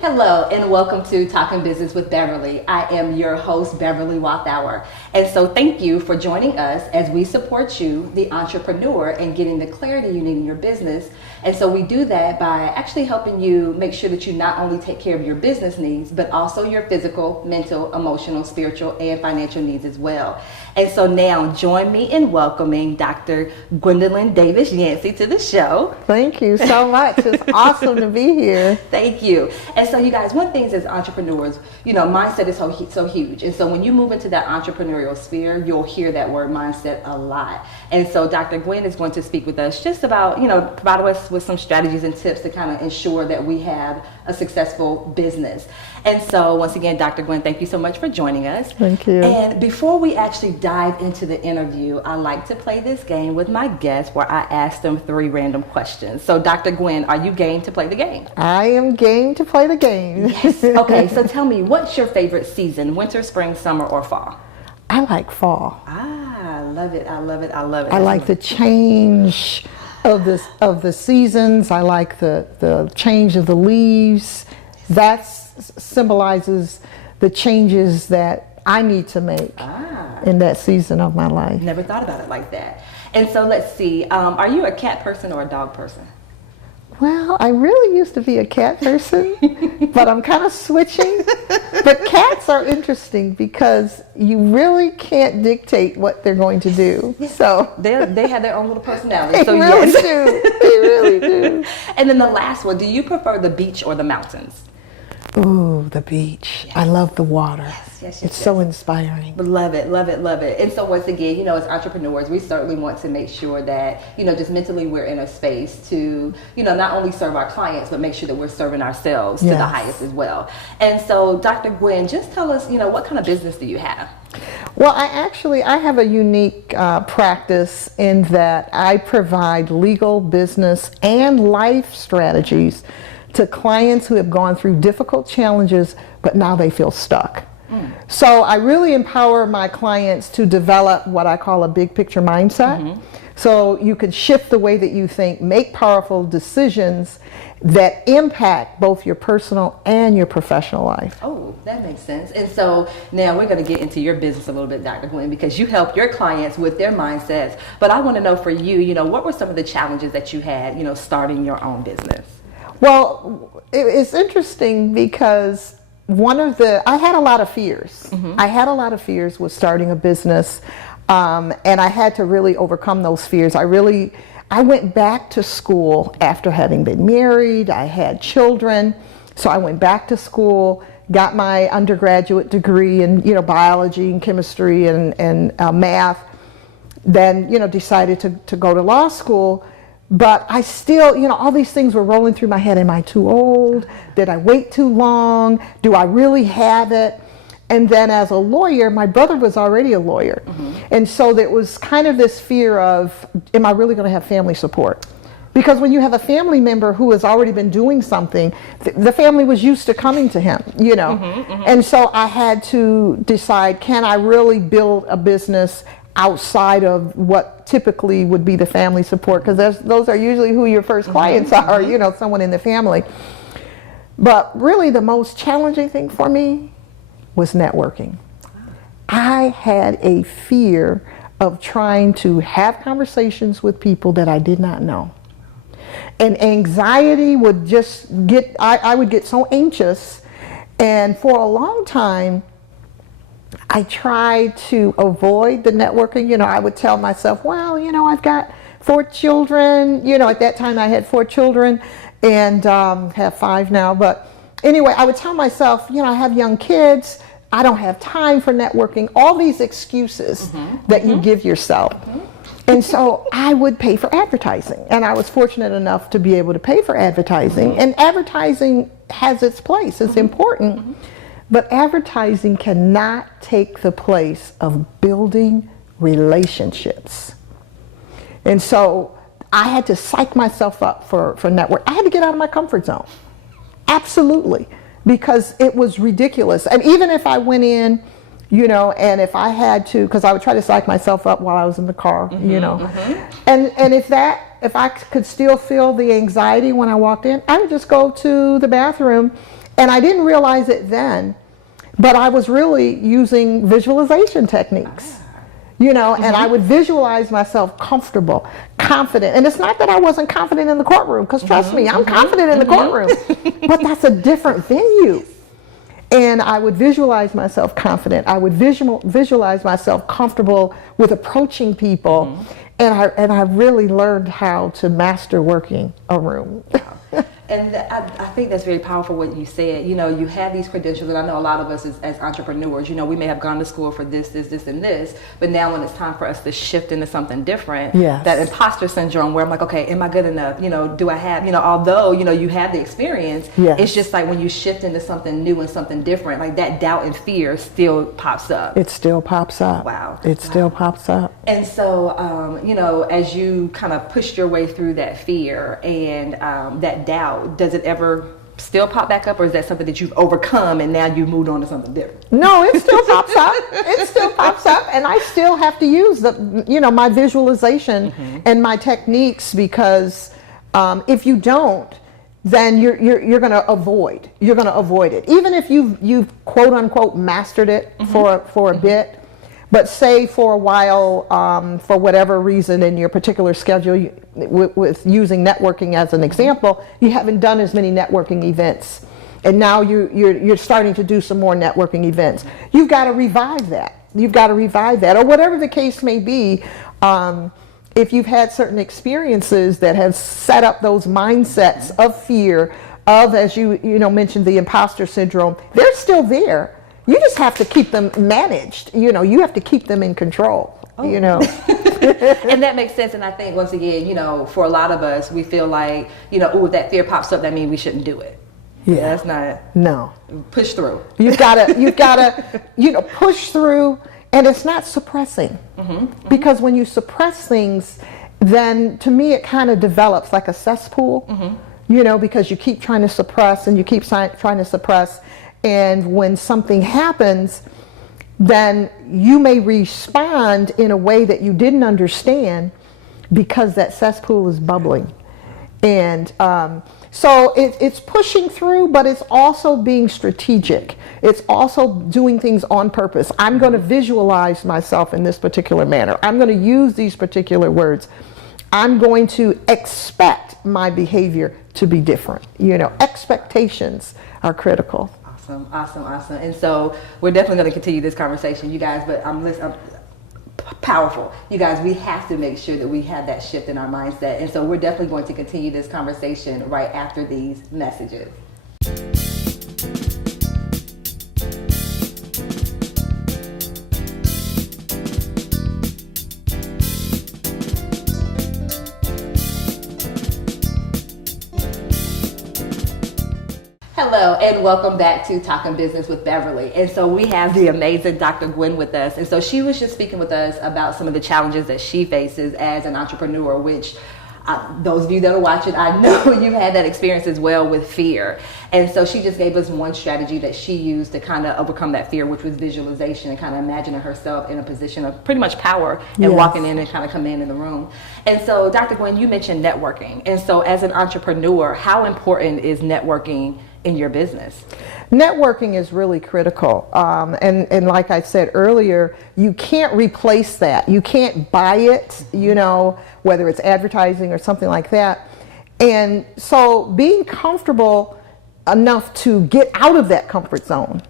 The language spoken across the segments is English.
Hello and welcome to Talking Business with Beverly. I am your host, Beverly Walthour. And so thank you for joining us as we support you, the entrepreneur, in getting the clarity you need in your business. And so we do that by actually helping you make sure that you not only take care of your business needs, but also your physical, mental, emotional, spiritual, and financial needs as well. And so now join me in welcoming Dr. Gwen Davis-Yancey to the show. Thank you so much. It's awesome to be here. Thank you. And so you guys, one thing is as entrepreneurs, mindset is so huge. And so when you move into that entrepreneurial sphere, you'll hear that word mindset a lot. And so Dr. Gwen is going to speak with us just about, provide us with some strategies and tips to kind of ensure that we have a successful business. And so once again, Dr. Gwen, thank you so much for joining us. Thank you. And before we actually dive into the interview, I like to play this game with my guests where I ask them 3 random questions. So Dr. Gwen, are you game to play the game? I am game to play the game. Yes. Okay, so tell me, what's your favorite season? Winter, spring, summer, or fall? I like fall. I love it. I love it. I love it. I like the change of the seasons. I like the change of the leaves. That symbolizes the changes that I need to make in that season of my life. Never thought about it like that. And so let's see, are you a cat person or a dog person? Well, I really used to be a cat person, but I'm kind of switching. But cats are interesting because you really can't dictate what they're going to do. So they have their own little personality. They really do. They really do. And then the last one, do you prefer the beach or the mountains? Ooh, the beach. Yes. I love the water. Yes. It's so inspiring. Love it, love it, love it. And so once again, as entrepreneurs, we certainly want to make sure that, just mentally we're in a space to, not only serve our clients, but make sure that we're serving ourselves to the highest as well. And so Dr. Gwen, just tell us, what kind of business do you have? Well, I have a unique practice in that I provide legal, business, and life strategies to clients who have gone through difficult challenges, but now they feel stuck. So I really empower my clients to develop what I call a big picture mindset. So you can shift the way that you think, make powerful decisions that impact both your personal and your professional life. Oh, that makes sense. And so now we're going to get into your business a little bit, Dr. Gwen, because you help your clients with their mindsets. But I want to know for you, what were some of the challenges that you had, starting your own business? Well, it's interesting because I had a lot of fears. I had a lot of fears with starting a business, and I had to really overcome those fears. I went back to school after having been married. I had children, so I went back to school, got my undergraduate degree in biology and chemistry and math. Then decided to go to law school. But I still, all these things were rolling through my head. Am I too old? Did I wait too long? Do I really have it? And then as a lawyer, my brother was already a lawyer. And so there was kind of this fear of, am I really going to have family support? Because when you have a family member who has already been doing something, the family was used to coming to him, And so I had to decide, can I really build a business outside of what typically would be the family support, because those are usually who your first clients are, someone in the family. But really the most challenging thing for me was networking. I had a fear of trying to have conversations with people that I did not know. And anxiety would just I would get so anxious, and for a long time I tried to avoid the networking. I would tell myself, well, I've got 4 children. At that time I had 4 children and have 5 now. But anyway, I would tell myself, I have young kids. I don't have time for networking. All these excuses that you give yourself. And so I would pay for advertising. And I was fortunate enough to be able to pay for advertising. And advertising has its place. It's important. But advertising cannot take the place of building relationships. And so I had to psych myself up for network. I had to get out of my comfort zone. Absolutely. Because it was ridiculous. And even if I went in, and if I had to, because I would try to psych myself up while I was in the car, And if I could still feel the anxiety when I walked in, I would just go to the bathroom And I didn't realize it then, but I was really using visualization techniques. And I would visualize myself comfortable, confident. And it's not that I wasn't confident in the courtroom, because trust me, I'm confident in the courtroom. But that's a different venue. And I would visualize myself confident. I would visualize myself comfortable with approaching people. And I really learned how to master working a room. And I think that's very powerful what you said. You have these credentials, and I know a lot of us as entrepreneurs, we may have gone to school for this, and this, but now when it's time for us to shift into something different, that imposter syndrome where I'm like, okay, am I good enough? Do I have, although, you have the experience, it's just like when you shift into something new and something different, like that doubt and fear still pops up. It still pops up. Wow. It still pops up. And so, as you kind of pushed your way through that fear and that doubt, does it ever still pop back up, or is that something that you've overcome and now you've moved on to something different? No, it still pops up. It still pops up, and I still have to use my visualization and my techniques, because if you don't, then you're going to avoid. You're going to avoid it, even if you've quote unquote mastered it for a bit. But say for a while, for whatever reason in your particular schedule, with using networking as an example, you haven't done as many networking events, and now you're starting to do some more networking events. You've got to revive that. Or whatever the case may be. If you've had certain experiences that have set up those mindsets of fear, of, as you mentioned, the imposter syndrome, they're still there. You just have to keep them managed. You have to keep them in control. And that makes sense. And I think once again, for a lot of us, we feel like, if that fear pops up, that means we shouldn't do it. Yeah, that's not. No. Push through. You've gotta, push through, and it's not suppressing. Because when you suppress things, then to me it kind of develops like a cesspool. Because you keep trying to suppress and you keep trying to suppress. And when something happens, then you may respond in a way that you didn't understand, because that cesspool is bubbling. And so it's pushing through, but it's also being strategic. It's also doing things on purpose. I'm going to visualize myself in this particular manner. I'm going to use these particular words. I'm going to expect my behavior to be different. Expectations are critical. Awesome. And so we're definitely going to continue this conversation, you guys, but I'm powerful. You guys, we have to make sure that we have that shift in our mindset. And so we're definitely going to continue this conversation right after these messages. Hello, and welcome back to Talking Business with Beverly. And so we have the amazing Dr. Gwen with us. And so she was just speaking with us about some of the challenges that she faces as an entrepreneur, which those of you that are watching, I know you've had that experience as well with fear. And so she just gave us one strategy that she used to kind of overcome that fear, which was visualization, and kind of imagining herself in a position of pretty much power and walking in and kind of commanding the room. And so Dr. Gwen, you mentioned networking. And so as an entrepreneur, how important is networking in your business? Networking is really critical. And like I said earlier, you can't replace that. You can't buy it, whether it's advertising or something like that. And so being comfortable enough to get out of that comfort zone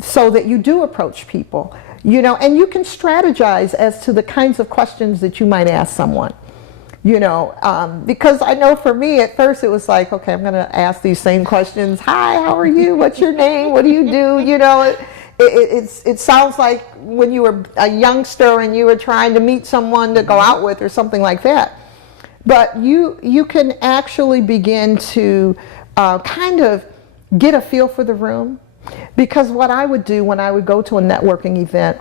so that you do approach people, and you can strategize as to the kinds of questions that you might ask someone. Because I know for me at first it was like, okay, I'm going to ask these same questions. Hi, how are you? What's your name? What do you do? It sounds like when you were a youngster and you were trying to meet someone to go out with or something like that. But you can actually begin to kind of get a feel for the room. Because what I would do when I would go to a networking event,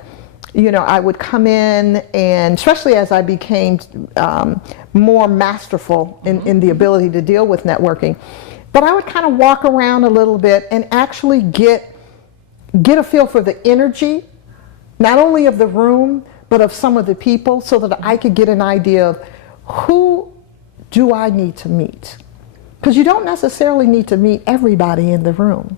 I would come in, and especially as I became more masterful in the ability to deal with networking, but I would kind of walk around a little bit and actually get a feel for the energy, not only of the room, but of some of the people, so that I could get an idea of who do I need to meet? Because you don't necessarily need to meet everybody in the room.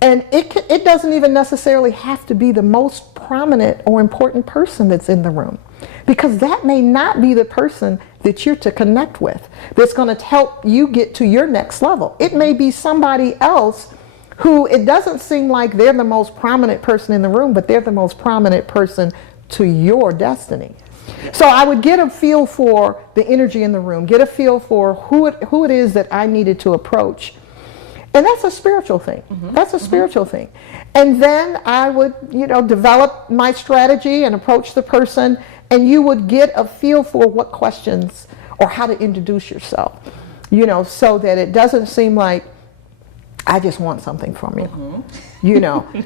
And it doesn't even necessarily have to be the most prominent or important person that's in the room, because that may not be the person that you're to connect with, that's going to help you get to your next level. It may be somebody else who it doesn't seem like they're the most prominent person in the room, but they're the most prominent person to your destiny. So I would get a feel for the energy in the room, get a feel for who it is that I needed to approach. And that's a spiritual thing. That's a spiritual thing. And then I would, develop my strategy and approach the person, and you would get a feel for what questions or how to introduce yourself, so that it doesn't seem like I just want something from you,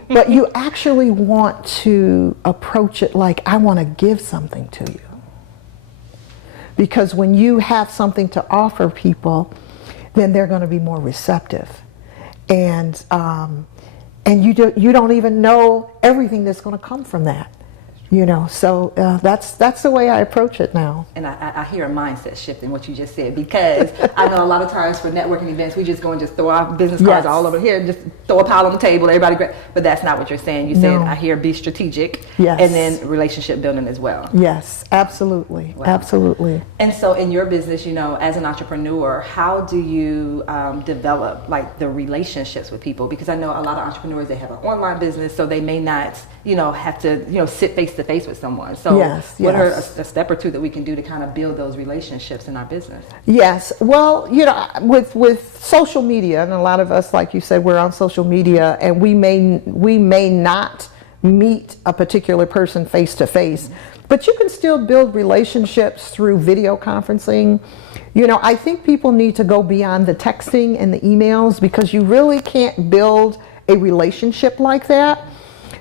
but you actually want to approach it like I want to give something to you. Because when you have something to offer people, then they're going to be more receptive. And you don't even know everything that's going to come from that, So that's the way I approach it now. And I hear a mindset shift in what you just said, because I know a lot of times for networking events, we just go and just throw our business cards all over here, just throw a pile on the table, everybody grab. But that's not what you're saying. You said, I hear be strategic, and then relationship building as well. Yes, absolutely, absolutely. And so in your business, as an entrepreneur, how do you develop like the relationships with people? Because I know a lot of entrepreneurs, they have an online business, so they may not, have to, sit face to face with someone. So what are a step or two that we can do to kind of build those relationships in our business? Yes. Well, with social media, and a lot of us, like you said, we're on social media, and we may not meet a particular person face to face, but you can still build relationships through video conferencing. I think people need to go beyond the texting and the emails, because you really can't build a relationship like that.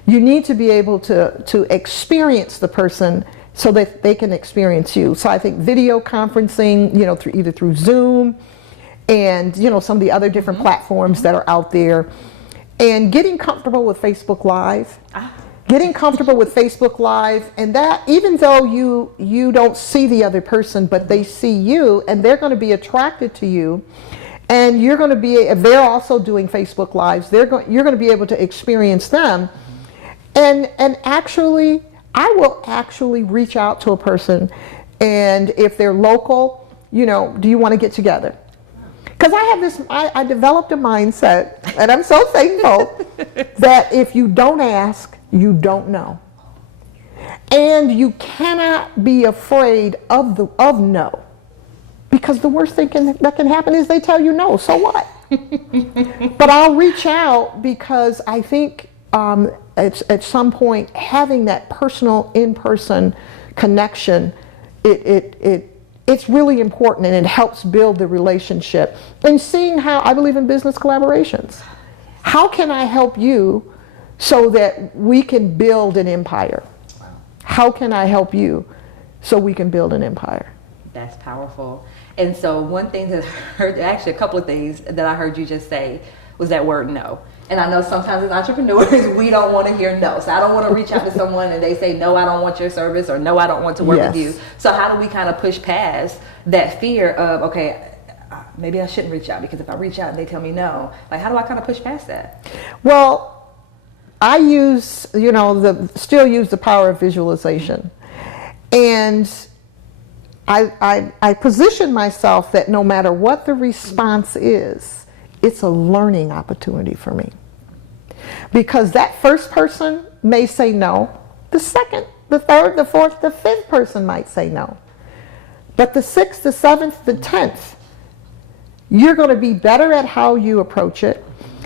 You need to be able to experience the person so that they can experience you. So I think video conferencing, either through Zoom and, some of the other different platforms that are out there, and getting comfortable with Facebook Live. Getting comfortable with Facebook Live, and that even though you don't see the other person, but they see you, and they're going to be attracted to you, and you're going to be, they're also doing Facebook Lives, you're going to be able to experience them. And actually, I will actually reach out to a person, and if they're local, do you want to get together? Because I developed a mindset, and I'm so thankful that if you don't ask, you don't know. And you cannot be afraid of no. Because the worst thing that can happen is they tell you no, so what? But I'll reach out, because I think at some point having that personal, in-person connection, it's really important, and it helps build the relationship. And seeing how, I believe in business collaborations. How can I help you so that we can build an empire? How can I help you so we can build an empire? That's powerful. And so one thing that I heard, actually a couple of things that I heard you just say was that word no. And I know sometimes as entrepreneurs, we don't want to hear no. So I don't want to reach out to someone and they say, no, I don't want your service, or no, I don't want to work with you. So how do we kind of push past that fear of, okay, maybe I shouldn't reach out, because if I reach out and they tell me no, like how do I kind of push past that? Well, I still use the power of visualization. And I position myself that no matter what the response is, it's a learning opportunity for me. Because that first person may say no, the second, the third, the fourth, the fifth person might say no. But the sixth, the seventh, the 10th, you're going to be better at how you approach it.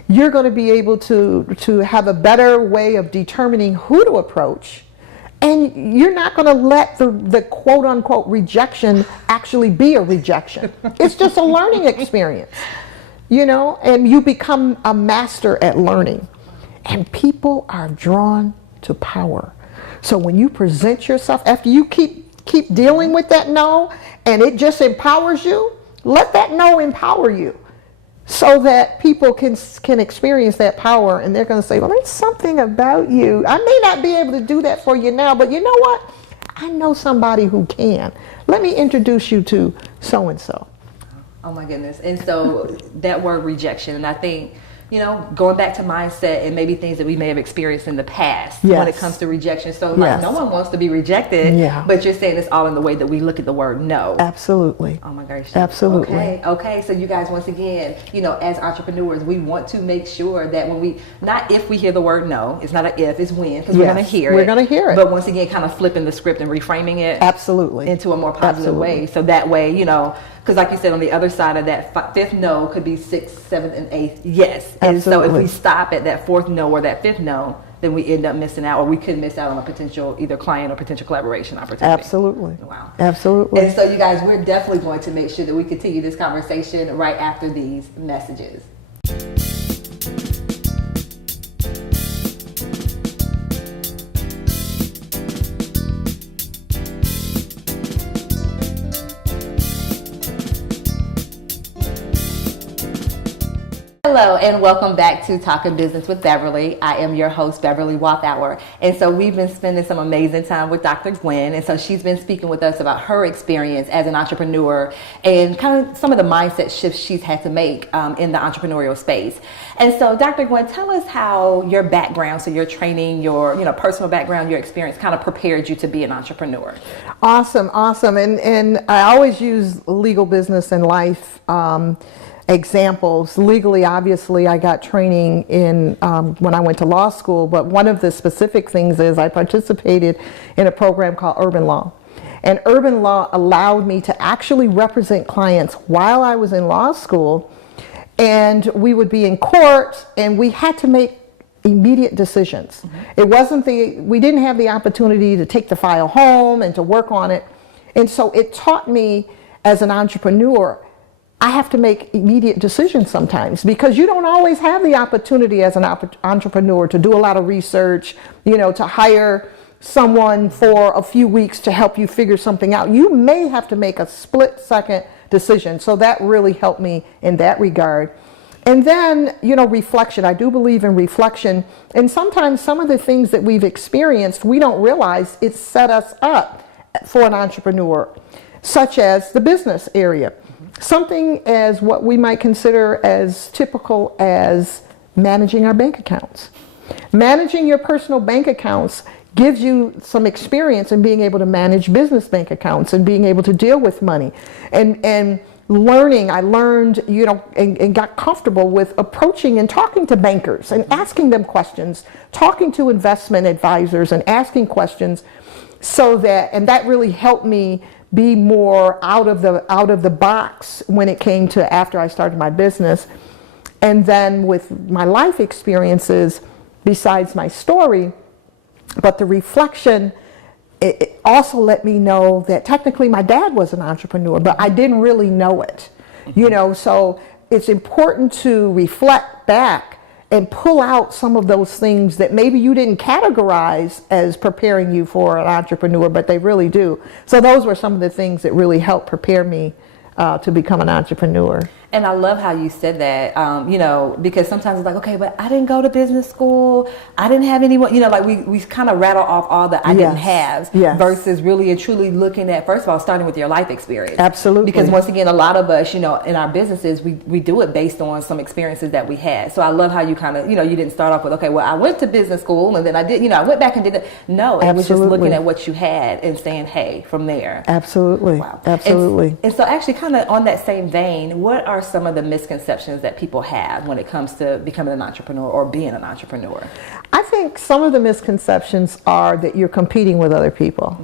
You're going to be able to have a better way of determining who to approach. And you're not going to let the quote unquote rejection actually be a rejection. It's just a learning experience, and you become a master at learning. And people are drawn to power. So when you present yourself, after you keep dealing with that no, and it just empowers you, let that no empower you, so that people can experience that power, and they're going to say, well, there's something about you. I may not be able to do that for you now, but you know what? I know somebody who can. Let me introduce you to so-and-so. Oh my goodness. And so that word rejection, and I think, going back to mindset and maybe things that we may have experienced in the past when it comes to rejection. So like no one wants to be rejected, but you're saying it's all in the way that we look at the word no. Absolutely. Oh my gosh. Absolutely. Okay. So you guys, once again, as entrepreneurs, we want to make sure that when not if we hear the word no, it's not an if, it's when, because we're going to hear it. We're going to hear it. But once again, kind of flipping the script and reframing it. Absolutely. Into a more positive way. So that way, because like you said, on the other side of that fifth no could be sixth, seventh, and eighth yes. And so if we stop at that fourth no or that fifth no, then we end up missing out, or we could miss out on a potential either client or potential collaboration opportunity. Absolutely. Wow. Absolutely. And so you guys, we're definitely going to make sure that we continue this conversation right after these messages. Hello and welcome back to Talking Business with Beverly. I am your host, Beverly Walthour. And so we've been spending some amazing time with Dr. Gwen. And so she's been speaking with us about her experience as an entrepreneur and kind of some of the mindset shifts she's had to make in the entrepreneurial space. And so Dr. Gwen, tell us how your background, so your training, your personal background, your experience kind of prepared you to be an entrepreneur. Awesome. And I always use legal, business, and life examples. Legally, obviously, I got training in when I went to law school, but one of the specific things is I participated in a program called Urban Law. And Urban Law allowed me to actually represent clients while I was in law school, and we would be in court and we had to make immediate decisions. Mm-hmm. It wasn't we didn't have the opportunity to take the file home and to work on it. And so it taught me as an entrepreneur, I have to make immediate decisions sometimes because you don't always have the opportunity as an entrepreneur to do a lot of research, to hire someone for a few weeks to help you figure something out. You may have to make a split-second decision. So that really helped me in that regard. And then, reflection. I do believe in reflection. And sometimes some of the things that we've experienced, we don't realize it set us up for an entrepreneur, such as the business area. Something as what we might consider as typical as managing our bank accounts. Managing your personal bank accounts gives you some experience in being able to manage business bank accounts and being able to deal with money. And learning, I learned, and got comfortable with approaching and talking to bankers and asking them questions, talking to investment advisors and asking questions and that really helped me be more out of the box when it came to after I started my business. And then with my life experiences, besides my story, but the reflection, it also let me know that technically my dad was an entrepreneur, but I didn't really know it. So it's important to reflect back and pull out some of those things that maybe you didn't categorize as preparing you for an entrepreneur, but they really do. So those were some of the things that really helped prepare me to become an entrepreneur. And I love how you said that, because sometimes it's like, okay, but I didn't go to business school. I didn't have anyone, like we kind of rattle off all the I didn't have versus really and truly looking at, first of all, starting with your life experience. Absolutely. Because once again, a lot of us, in our businesses, we do it based on some experiences that we had. So I love how you kind of, you didn't start off with, okay, well, I went to business school and then I did, I went back and did it. No, it was just looking at what you had and saying, hey, from there. Absolutely. Wow. Absolutely. And so actually kind of on that same vein, what are some of the misconceptions that people have when it comes to becoming an entrepreneur or being an entrepreneur? I think some of the misconceptions are that you're competing with other people.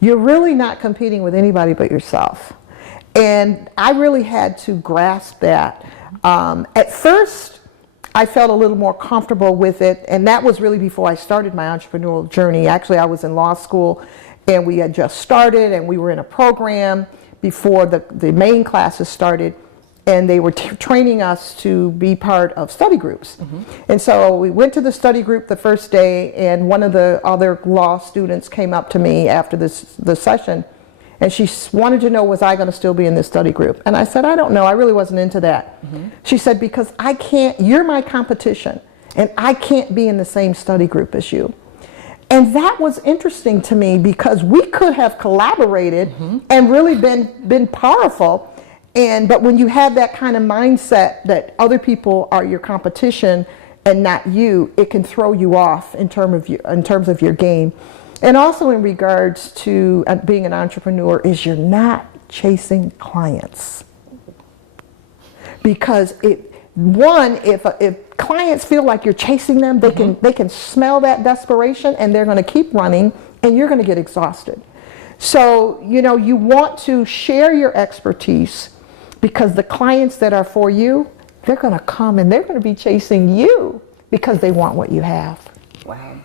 You're really not competing with anybody but yourself. And I really had to grasp that. At first, I felt a little more comfortable with it, and that was really before I started my entrepreneurial journey. Actually, I was in law school, and we had just started, and we were in a program before the main classes started, and they were training us to be part of study groups. Mm-hmm. And so we went to the study group the first day, and one of the other law students came up to me after the session, and she wanted to know, was I going to still be in this study group? And I said, I don't know, I really wasn't into that. Mm-hmm. She said, because you're my competition, and I can't be in the same study group as you. And that was interesting to me because we could have collaborated and really been powerful. But when you have that kind of mindset that other people are your competition and not you, it can throw you off in terms of your game. And also in regards to being an entrepreneur is you're not chasing clients. Because if clients feel like you're chasing them, they can smell that desperation and they're going to keep running and you're going to get exhausted. So, you want to share your expertise because the clients that are for you, they're going to come and they're going to be chasing you because they want what you have. Wow.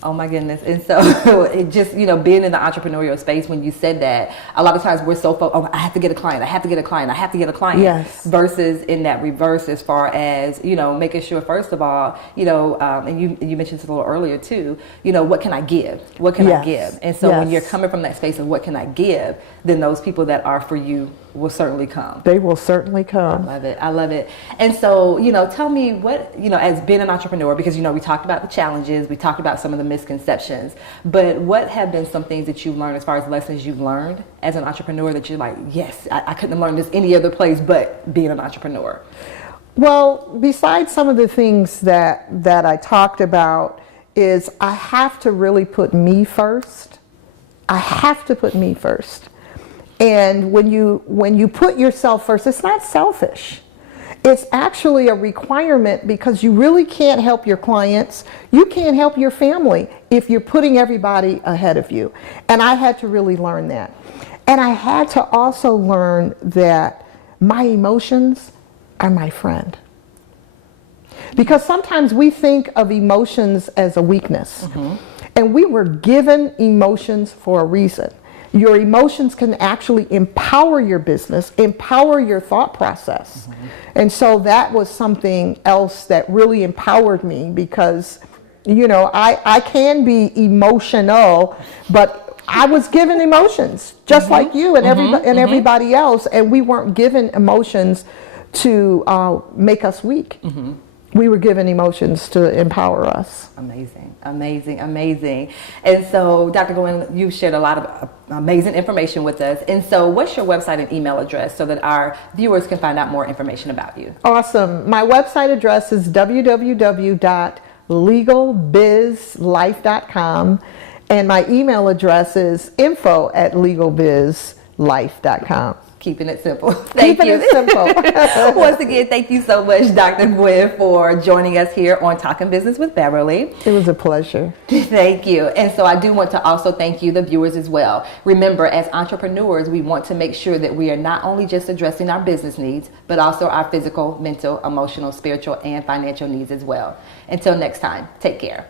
Oh my goodness. And so it just, being in the entrepreneurial space, when you said that, a lot of times we're so focused, I have to get a client, I have to get a client, I have to get a client. Yes. Versus in that reverse as far as, making sure, first of all, and you mentioned this a little earlier too, what can I give? What can I give? And so when you're coming from that space of what can I give, then those people that are for you will certainly come. They will certainly come. I love it. I love it. And so, tell me what, as being an entrepreneur, because, we talked about the challenges, we talked about some of the misconceptions, but what have been some things that you've learned as far as lessons you've learned as an entrepreneur that you're like, yes, I couldn't have learned this any other place but being an entrepreneur? Well, besides some of the things that I talked about is I have to really put me first. I have to put me first. And when you put yourself first, it's not selfish. It's actually a requirement because you really can't help your clients. You can't help your family if you're putting everybody ahead of you. And I had to really learn that. And I had to also learn that my emotions are my friend. Because sometimes we think of emotions as a weakness. Mm-hmm. And we were given emotions for a reason. Your emotions can actually empower your business, empower your thought process. Mm-hmm. And so that was something else that really empowered me because, I can be emotional, but I was given emotions just mm-hmm. like you and everybody else. And we weren't given emotions to make us weak. Mm-hmm. We were given emotions to empower us. Amazing, amazing, amazing. And so, Dr. Gwen, you've shared a lot of amazing information with us. And so, what's your website and email address so that our viewers can find out more information about you? Awesome. My website address is www.legalbizlife.com. And my email address is info@legalbizlife.com. Keeping it simple. Thank you. It simple. Once again, thank you so much, Dr. Gwen, for joining us here on Talking Business with Beverly. It was a pleasure. Thank you. And so I do want to also thank you, the viewers, as well. Remember, as entrepreneurs, we want to make sure that we are not only just addressing our business needs, but also our physical, mental, emotional, spiritual, and financial needs as well. Until next time, take care.